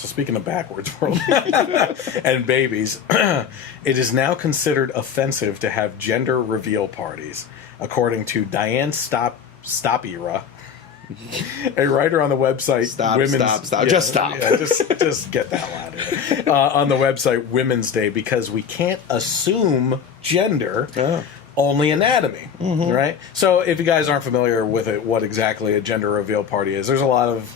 So speaking of backwards world and babies, it is now considered offensive to have gender reveal parties, according to Diane Stopira, a writer on the website. Stop. Yeah, Just stop. Yeah, just get that louder. On the website Women's Day, because we can't assume gender. Yeah. Only anatomy, right? So if you guys aren't familiar with it, what exactly a gender reveal party is, there's a lot of,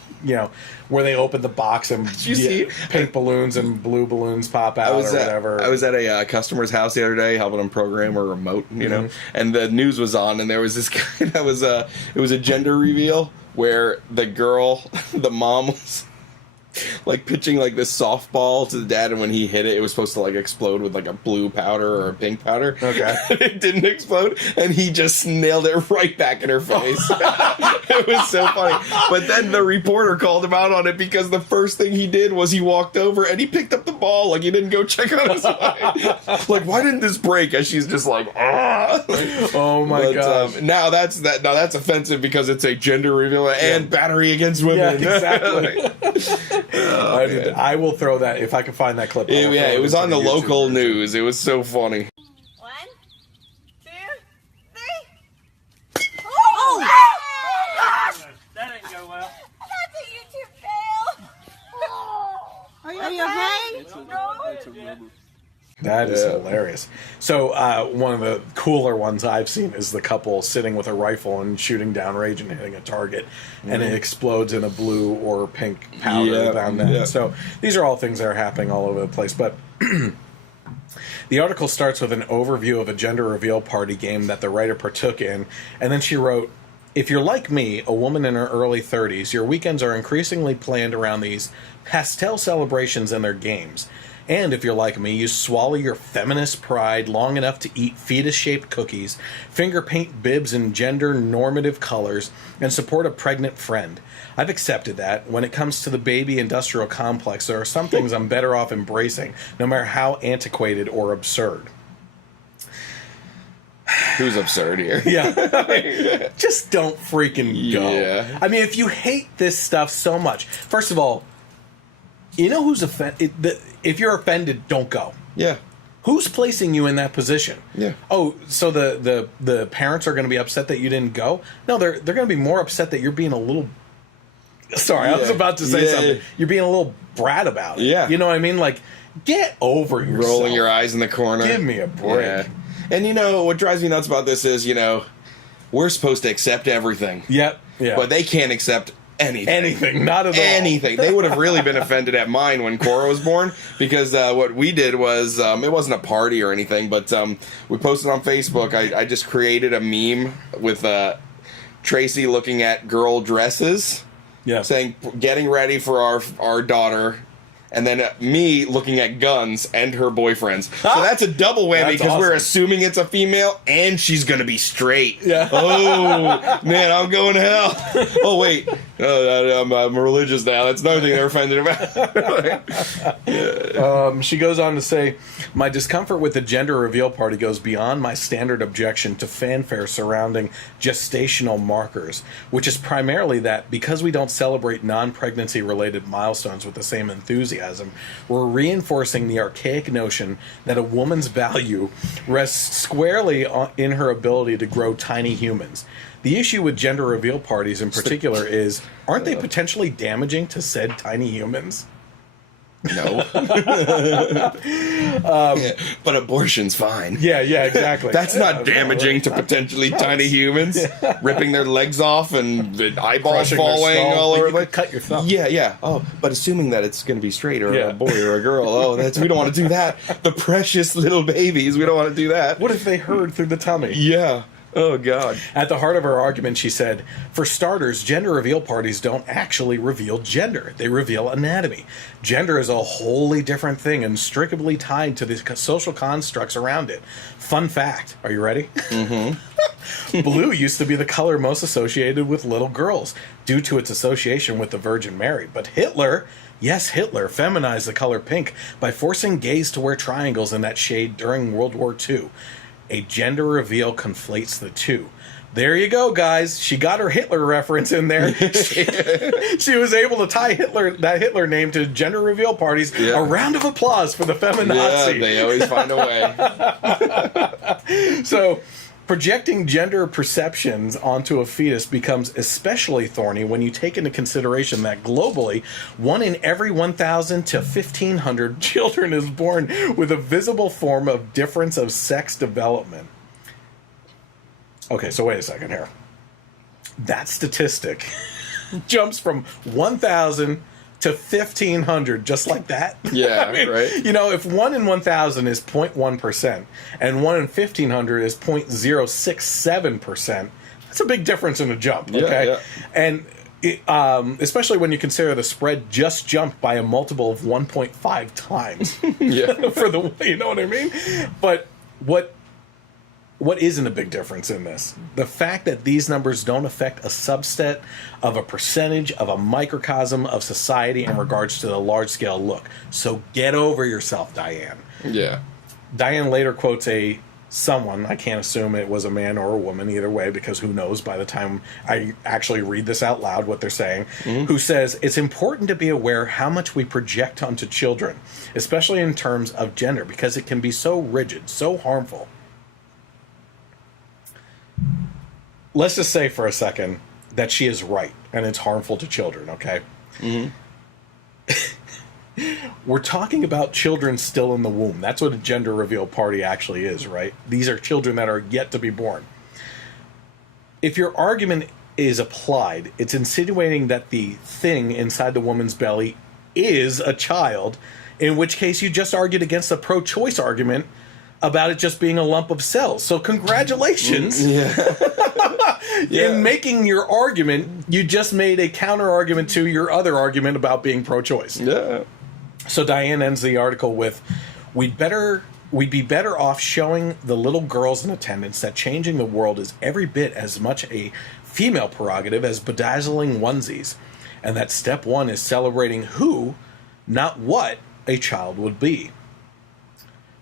where they open the box and see? pink balloons and blue balloons pop out or whatever. I was at a customer's house the other day helping them program a remote, and the news was on, and there was this guy that was it was a gender reveal where the mom was like pitching like this softball to the dad, and when he hit it, it was supposed to like explode with like a blue powder or a pink powder. Okay. It didn't explode, and he just nailed it right back in her face. It was so funny. But then the reporter called him out on it because the first thing he did was he walked over and he picked up the ball, like he didn't go check on his wife. Like, why didn't this break? And she's just like, ah. Oh my god. Now that's offensive because it's a gender reveal and battery against women. Yeah, exactly. I will throw that if I can find that clip. It was on the local news. It was so funny. 1, 2, 3. Oh! Gosh! That didn't go well. That's a YouTube fail. Are you okay? No. That is hilarious. So one of the cooler ones I've seen is the couple sitting with a rifle and shooting downrange and hitting a target, and it explodes in a blue or pink powder down there. Yeah. So these are all things that are happening all over the place. But the article starts with an overview of a gender reveal party game that the writer partook in, and then she wrote, "If you're like me, a woman in her early 30s, your weekends are increasingly planned around these pastel celebrations and their games. And if you're like me, you swallow your feminist pride long enough to eat fetus-shaped cookies, finger paint bibs in gender-normative colors, and support a pregnant friend. I've accepted that. When it comes to the baby industrial complex, there are some things I'm better off embracing, no matter how antiquated or absurd." Who's absurd here? Yeah. Just don't freaking go. Yeah. I mean, if you hate this stuff so much, first of all, you know who's offended? If you're offended, don't go. Yeah. Who's placing you in that position? Yeah. Oh, so the parents are going to be upset that you didn't go? No, they're going to be more upset that you're being a little... Sorry, I was about to say something. You're being a little brat about it. Yeah. You know what I mean? Like, get over yourself. Rolling your eyes in the corner. Give me a break. Yeah. And what drives me nuts about this is, we're supposed to accept everything. Yep. Yeah. But they can't accept anything. Not at all. Anything. They would have really been offended at mine when Cora was born, because what we did was, it wasn't a party or anything, but we posted on Facebook. I just created a meme with Tracy looking at girl dresses, saying, getting ready for our daughter, and then me looking at guns and her boyfriends. So that's a double whammy, because we're assuming it's a female and she's going to be straight. Yeah. Oh, man, I'm going to hell. Oh, wait. I'm religious now. That's another thing they're offended about. She goes on to say, "My discomfort with the gender reveal party goes beyond my standard objection to fanfare surrounding gestational markers, which is primarily that because we don't celebrate non-pregnancy related milestones with the same enthusiasm, we're reinforcing the archaic notion that a woman's value rests squarely in her ability to grow tiny humans. The issue with gender reveal parties in particular is, aren't they potentially damaging to said tiny humans?" No. But abortion's fine. Yeah, exactly. That's not damaging to potentially tiny humans. Ripping their legs off and the eyeballs Crushing falling their skull. all over. You could cut your thumb. Yeah. Oh, but assuming that it's going to be straight or a boy or a girl. Oh, we don't want to do that. The precious little babies. We don't want to do that. What if they heard through the tummy? Yeah. Oh, God. At the heart of her argument, she said, "For starters, gender reveal parties don't actually reveal gender. They reveal anatomy. Gender is a wholly different thing and strictly tied to the social constructs around it. Fun fact. Are you ready? Mm-hmm. Blue used to be the color most associated with little girls due to its association with the Virgin Mary. But Hitler... Yes, Hitler feminized the color pink by forcing gays to wear triangles in that shade during World War II. A gender reveal conflates the two. there you go, guys. She got her Hitler reference in there. She was able to tie that Hitler name to gender reveal parties. Yeah. A round of applause for the feminazi. Yeah, they always find a way. So, projecting gender perceptions onto a fetus becomes especially thorny when you take into consideration that globally, 1 in every 1,000 to 1,500 children is born with a visible form of difference of sex development. Okay, so wait a second here. That statistic jumps from 1,000 to 1,500 just like that. Yeah, I mean, right. You know, if 1 in 1,000 is 0.1% and 1 in 1,500 is 0.067%, that's a big difference in a jump, okay? Yeah. And especially when you consider the spread just jumped by a multiple of 1.5 times. Yeah. For the, you know what I mean? But what isn't a big difference in this? The fact that these numbers don't affect a subset of a percentage of a microcosm of society in regards to the large-scale look. So get over yourself, Diane. Yeah. Diane later quotes someone, I can't assume it was a man or a woman either way, because who knows by the time I actually read this out loud what they're saying, who says, it's important to be aware how much we project onto children, especially in terms of gender, because it can be so rigid, so harmful. Let's just say for a second that she is right and it's harmful to children, okay? We're talking about children still in the womb. That's what a gender reveal party actually is, right? These are children that are yet to be born. If your argument is applied, it's insinuating that the thing inside the woman's belly is a child, in which case you just argued against the pro-choice argument about it just being a lump of cells. So congratulations. In making your argument, you just made a counter argument to your other argument about being pro-choice. Yeah. So Diane ends the article with, we'd be better off showing the little girls in attendance that changing the world is every bit as much a female prerogative as bedazzling onesies, and that step one is celebrating who, not what, a child would be.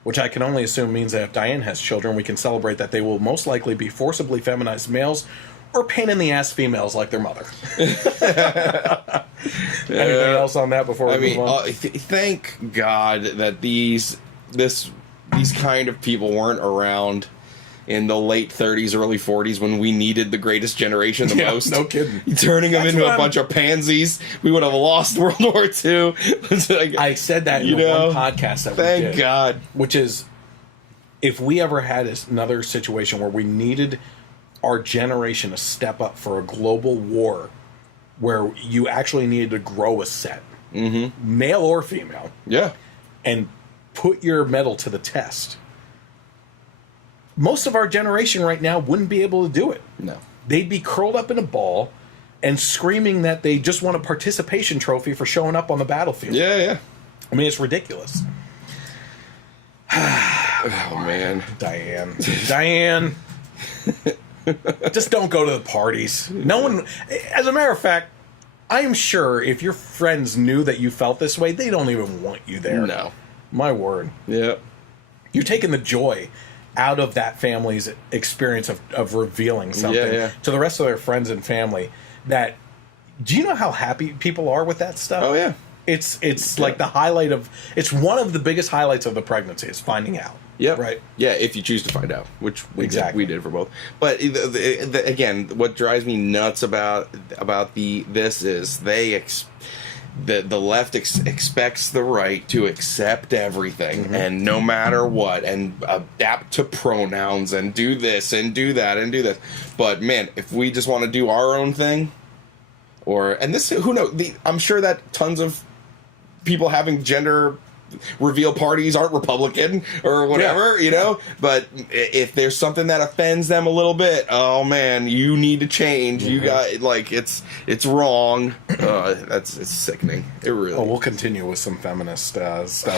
Which I can only assume means that if Diane has children, we can celebrate that they will most likely be forcibly feminized males or pain-in-the-ass females like their mother. Anything else on that before we move on? Thank God that these kind of people weren't around in the late 30s, early 40s when we needed the greatest generation the most. No kidding. Turning them into a bunch of pansies, we would have lost World War II. I said that in one podcast that we did. Thank God. Which is, if we ever had another situation where we needed our generation to step up for a global war where you actually needed to grow a set, male or female, and put your mettle to the test, most of our generation right now wouldn't be able to do it. No. They'd be curled up in a ball and screaming that they just won a participation trophy for showing up on the battlefield. Yeah. I mean, it's ridiculous. Oh, man. Diane. Just don't go to the parties. No one... As a matter of fact, I'm sure if your friends knew that you felt this way, they don't even want you there. No. My word. Yeah. You're taking the joy out of that family's experience of revealing something to the rest of their friends and family. That, do you know how happy people are with that stuff? Oh, yeah. It's like the highlight of... It's one of the biggest highlights of the pregnancy is finding out. Yep. Right. Yeah, if you choose to find out, which we did for both. But again, what drives me nuts about this is the left expects the right to accept everything and no matter what, and adapt to pronouns and do this and do that and do this. But man, if we just want to do our own thing, who knows? I'm sure that tons of people having gender reveal parties aren't Republican or whatever, you know. But if there's something that offends them a little bit, oh man, you need to change. You got it's wrong. It's sickening. It really. We'll continue with some feminist stuff.